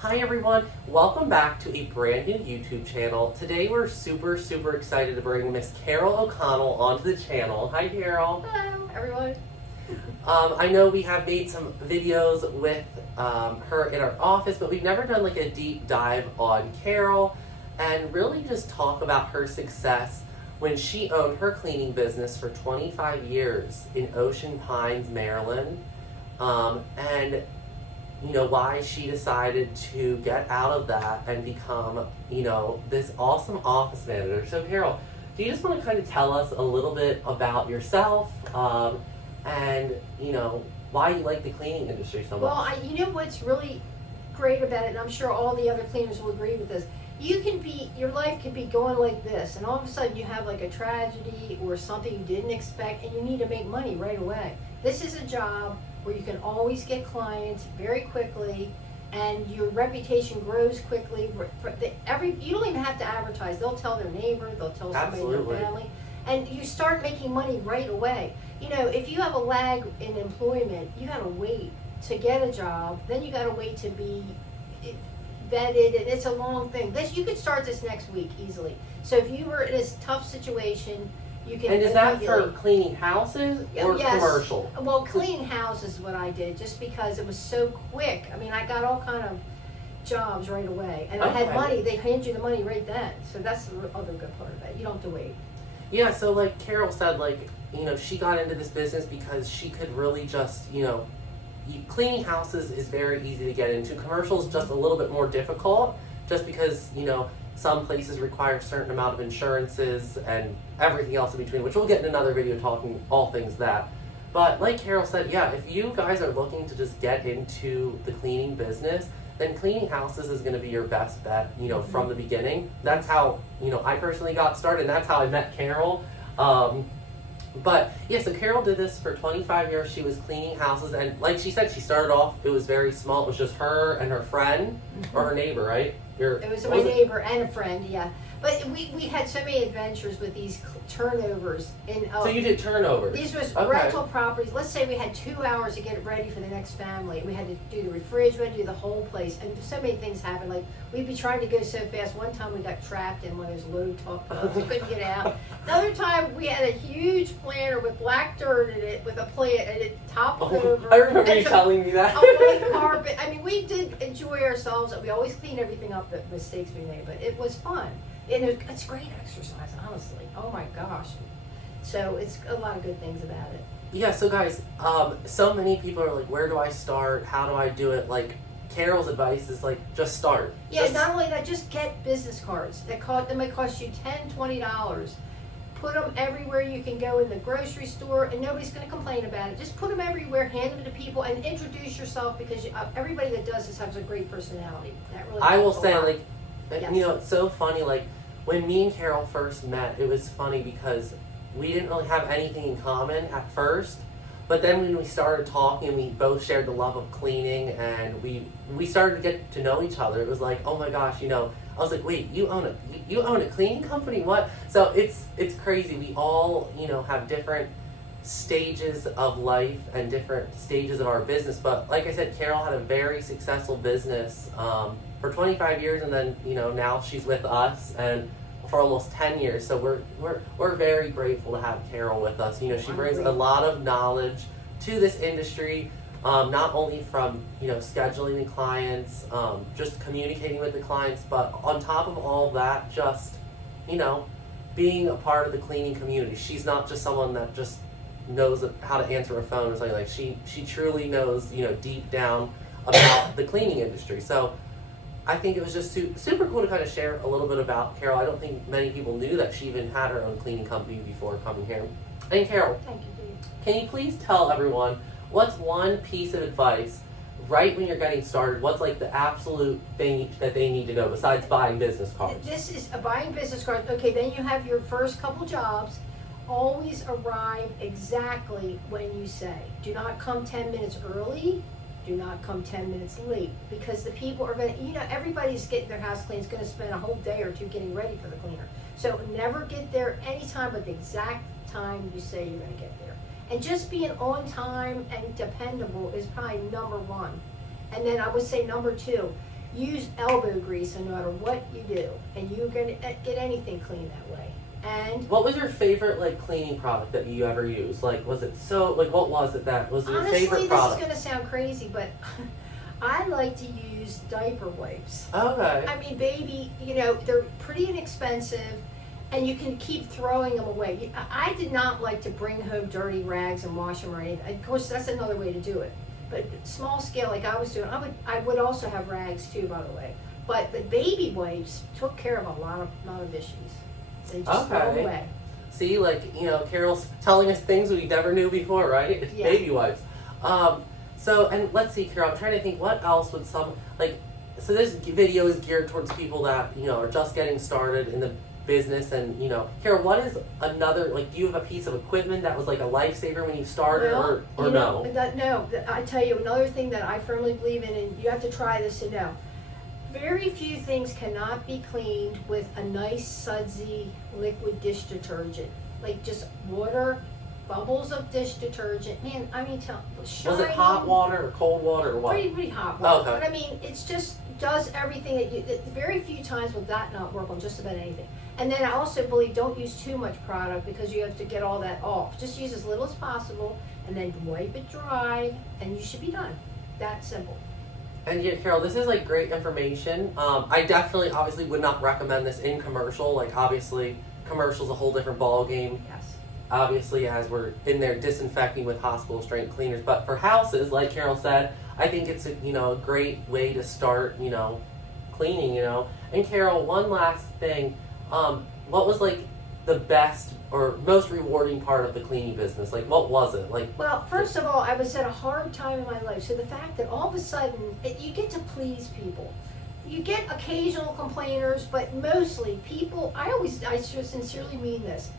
Hi everyone, welcome back to a brand new YouTube channel. Today we're super excited to bring Miss Carol O'Connell onto the channel. Hi Carol. Hello everyone. I know we have made some videos with her in our office, but we've never done like a deep dive on Carol and really just talk about her success when she owned her cleaning business for 25 years in Ocean Pines, Maryland. And you know, why she decided to get out of that and become, you know, this awesome office manager. So Carol, do you just want to kind of tell us a little bit about yourself, and, you know, why you like the cleaning industry so much? Well, you know what's really great about it, and I'm sure all the other cleaners will agree with this, your life could be going like this, and all of a sudden you have like a tragedy or something you didn't expect, and you need to make money right away. This is a job where you can always get clients very quickly, and your reputation grows quickly. You don't even have to advertise. They'll tell their neighbor, they'll tell somebody in their family, and you start making money right away. You know, if you have a lag in employment, you gotta wait to get a job, then you gotta wait to be vetted, and it's a long thing. You could start this next week easily. So if you were in a tough situation, you can. And is that for cleaning houses or commercial? Well, cleaning houses is what I did, just because it was so quick. I mean, I got all kind of jobs right away, and I had money. They hand you the money right then. So that's the other good part of it. You don't have to wait. Yeah, so like Carol said, like, you know, she got into this business because she could really just, you know, cleaning houses is very easy to get into. Commercial is just a little bit more difficult, just because, you know, some places require a certain amount of insurances and everything else in between, which we'll get in another video talking all things that. But like Carol said, yeah, if you guys are looking to just get into the cleaning business, then cleaning houses is going to be your best bet, you know, from the beginning. That's how, you know, I personally got started, and that's how I met Carol. But yeah, so Carol did this for 25 years. She was cleaning houses, and like she said, she started off, it was very small. It was just her and her friend, or her neighbor, right? It was my neighbor and a friend, yeah. But we had so many adventures with these turnovers. So you did turnovers? These was rental properties. Let's say we had 2 hours to get it ready for the next family. We had to do the refrigerator, we had to do the whole place. And so many things happened. Like, we'd be trying to go so fast. One time we got trapped in one of those low top pubs. We couldn't get out. Another time we had a huge planter with black dirt in it, with a plant, and it toppled over. I remember you telling me that. A white carpet. I mean, we did enjoy ourselves. We always cleaned everything up, the mistakes we made, but it was fun. And it's great exercise, honestly. Oh my gosh. So it's a lot of good things about it. Yeah, so guys, so many people are like, where do I start? How do I do it? Like, Carol's advice is like, just start. Yeah, not only that, just get business cards. They might cost you $10, $20. Put them everywhere you can go in the grocery store, and nobody's going to complain about it. Just put them everywhere, hand them to people, and introduce yourself, because everybody that does this has a great personality. That really I will say, like, yes. You know, it's so funny, like, when me and Carol first met, it was funny because we didn't really have anything in common at first, but then when we started talking, we both shared the love of cleaning, and we started to get to know each other. It was like, oh my gosh, you know, I was like, wait, you own a cleaning company? What? So it's crazy. We all, you know, have different stages of life and different stages of our business, but like I said, Carol had a very successful business for 25 years, and then, you know, now she's with us and for almost 10 years. So we're very grateful to have Carol with us. You know, she brings a lot of knowledge to this industry, not only from, you know, scheduling the clients, just communicating with the clients, but on top of all that, just, you know, being a part of the cleaning community. She's not just someone that just knows how to answer a phone or something. Like, she truly knows, you know, deep down about the cleaning industry. So I think it was just super cool to kind of share a little bit about Carol. I don't think many people knew that she even had her own cleaning company before coming here. And Carol, thank you, Dave. Can you please tell everyone, what's one piece of advice right when you're getting started? What's like the absolute thing that they need to know besides buying business cards? This is buying business cards. Okay, then you have your first couple jobs. Always arrive exactly when you say. Do not come 10 minutes early. Do not come 10 minutes late, because the people are going to, you know, everybody's getting their house cleaned is going to spend a whole day or two getting ready for the cleaner. So never get there anytime but the exact time you say you're going to get there. And just being on time and dependable is probably number one. And then I would say number two, use elbow grease no matter what you do, and you're gonna get anything clean that way. And What was your favorite like cleaning product that you ever used? Like, was it so like what was it that was your honestly, favorite product? this is gonna sound crazy, but I like to use diaper wipes. Okay. I mean, baby, you know, they're pretty inexpensive, and you can keep throwing them away. I did not like to bring home dirty rags and wash them or anything. Of course, that's another way to do it. But small scale, like I was doing, I would also have rags too, by the way. But the baby wipes took care of a lot of issues. So you just throw them away. See, like, you know, Carol's telling us things we never knew before, right? It's Yeah. baby wipes. So, and let's see, Carol, I'm trying to think what else would so this video is geared towards people that, you know, are just getting started in the business and, you know, Carol, what is another, like, do you have a piece of equipment that was like a lifesaver when you started Well, or you know, no? I tell you, another thing that I firmly believe in, and you have to try this to know. Very few things cannot be cleaned with a nice sudsy liquid dish detergent. Like just water, bubbles of dish detergent. Man, I mean, Was it hot water or cold water or what? Pretty hot water. Okay. But I mean, it's just does everything very few times will that not work on just about anything. And then I also believe don't use too much product because you have to get all that off. Just use as little as possible and then wipe it dry and you should be done. That simple. And yeah, Carol, this is like great information. I definitely, obviously, would not recommend this in commercial. Like, obviously, commercial's a whole different ball game. Yes. Obviously, as we're in there disinfecting with hospital strength cleaners. But for houses, like Carol said, I think it's a, you know, a great way to start, you know, cleaning. You know. And Carol, one last thing, what was like the best or most rewarding part of the cleaning business? Like, what was it? Like, well, first of all, I was at a hard time in my life. So the fact that all of a sudden you get to please people. You get occasional complainers, but mostly people, I just sincerely mean this.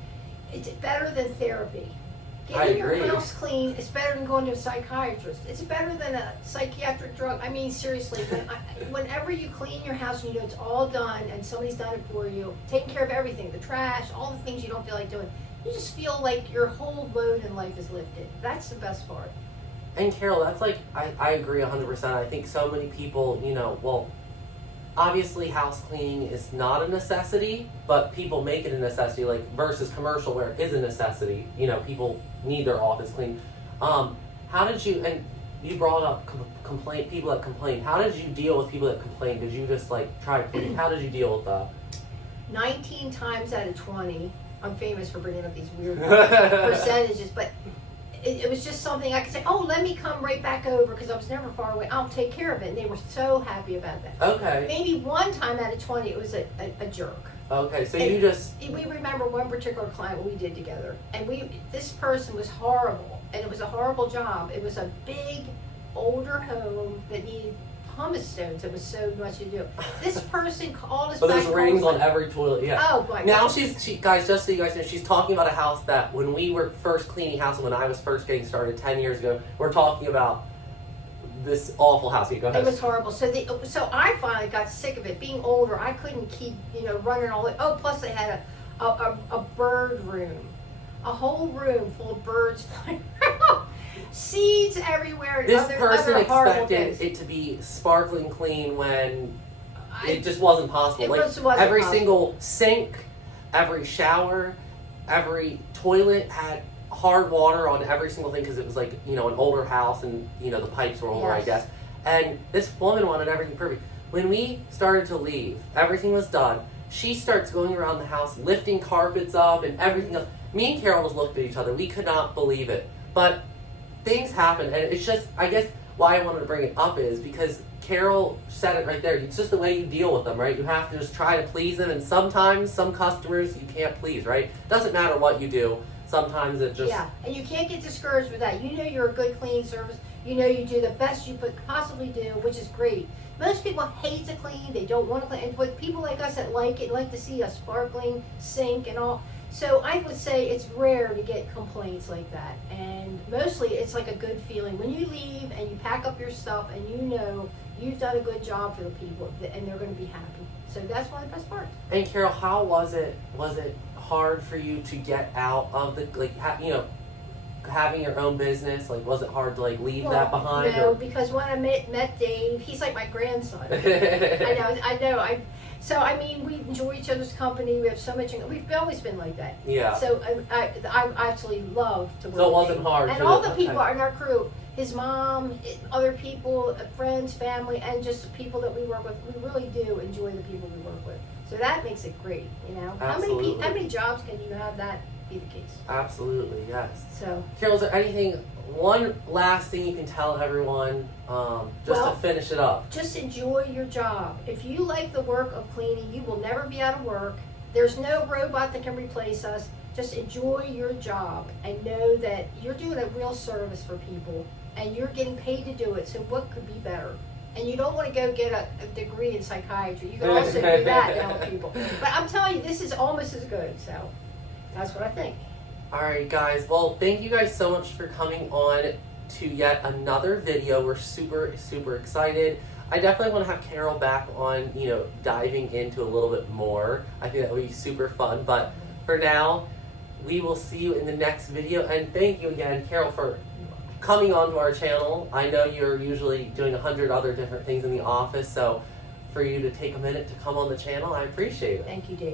It's better than therapy. Getting your house clean is better than going to a psychiatrist. It's better than a psychiatric drug. I mean, seriously, whenever you clean your house and you know it's all done and somebody's done it for you, taking care of everything, the trash, all the things you don't feel like doing, you just feel like your whole load in life is lifted. That's the best part. And Carol, that's like, I agree 100%. I think so many people, you know, well, obviously house cleaning is not a necessity, but people make it a necessity, like versus commercial where it is a necessity. You know, people need their office clean. How did you, and you brought up people that complain. How did you deal with people that complain? Did you just like try to clean? How did you deal with that? 19 times out of 20, I'm famous for bringing up these weird percentages, but it was just something I could say, oh, let me come right back over because I was never far away. I'll take care of it. And they were so happy about that. Okay. Maybe one time out of 20, it was a jerk. Okay, so and you just... We remember one particular client we did together. And this person was horrible. And it was a horrible job. It was a big, older home that needed pumice stones. It was so much to do. This person called us But back. there's rings on every toilet, yeah. Oh, my Now God. she guys, just so you guys know, she's talking about a house that when we were first cleaning houses, when I was first getting started 10 years ago, we're talking about this awful house. You go ahead. It was horrible. So I finally got sick of it. Being older, I couldn't keep, running all the. Oh, plus they had a bird room, a whole room full of birds flying around, seeds everywhere. This person expected things. it to be sparkling clean when it just wasn't possible. It Like just wasn't every possible. single sink, every shower, every toilet had hard water on every single thing because it was like, an older house and, the pipes were older, I Yes. guess. And this woman wanted everything perfect. When we started to leave, everything was done. She starts going around the house, lifting carpets up and everything else. Me and Carol just looked at each other. We could not believe it. But things happen, and it's just, I guess, why I wanted to bring it up is because Carol said it right there. It's just the way you deal with them, right? You have to just try to please them, and sometimes some customers you can't please, right? Doesn't matter what you do. Sometimes it just... Yeah, and you can't get discouraged with that. You know you're a good cleaning service. You know you do the best you could possibly do, which is great. Most people hate to clean. They don't want to clean. But people like us that like it, like to see a sparkling sink and all. So I would say it's rare to get complaints like that. And mostly it's like a good feeling. When you leave and you pack up your stuff and you know you've done a good job for the people and they're going to be happy. So that's one of the best parts. And Carol, how was it? Was it hard for you to get out of the, having your own business, like, was it hard to like leave Well, that behind? no, or- because when I met Dave, he's like my grandson. I know. So I mean, we enjoy each other's company. We have so much. We've always been like that. Yeah. So I actually love to work. So it with wasn't Dave. hard. And to- all the people okay. in our crew, his mom, other people, friends, family, and just the people that we work with. We really do enjoy the people we work with. So that makes it great. You know. Absolutely. How many jobs can you have that be the case? Absolutely, yes. So. Carol, is there anything, one last thing you can tell everyone, just Well, to finish it up? Just enjoy your job. If you like the work of cleaning, you will never be out of work. There's no robot that can replace us. Just enjoy your job and know that you're doing a real service for people and you're getting paid to do it. So what could be better? And you don't want to go get a degree in psychiatry. You can also do that to help people. But I'm telling you, this is almost as good. So that's what I think. All right, guys. Well, thank you guys so much for coming on to yet another video. We're super, super excited. I definitely want to have Carol back on, diving into a little bit more. I think that would be super fun. But for now, we will see you in the next video. And thank you again, Carol, for coming onto our channel. I know you're usually doing 100 other different things in the office, so for you to take a minute to come on the channel, I appreciate it. Thank you, Dave.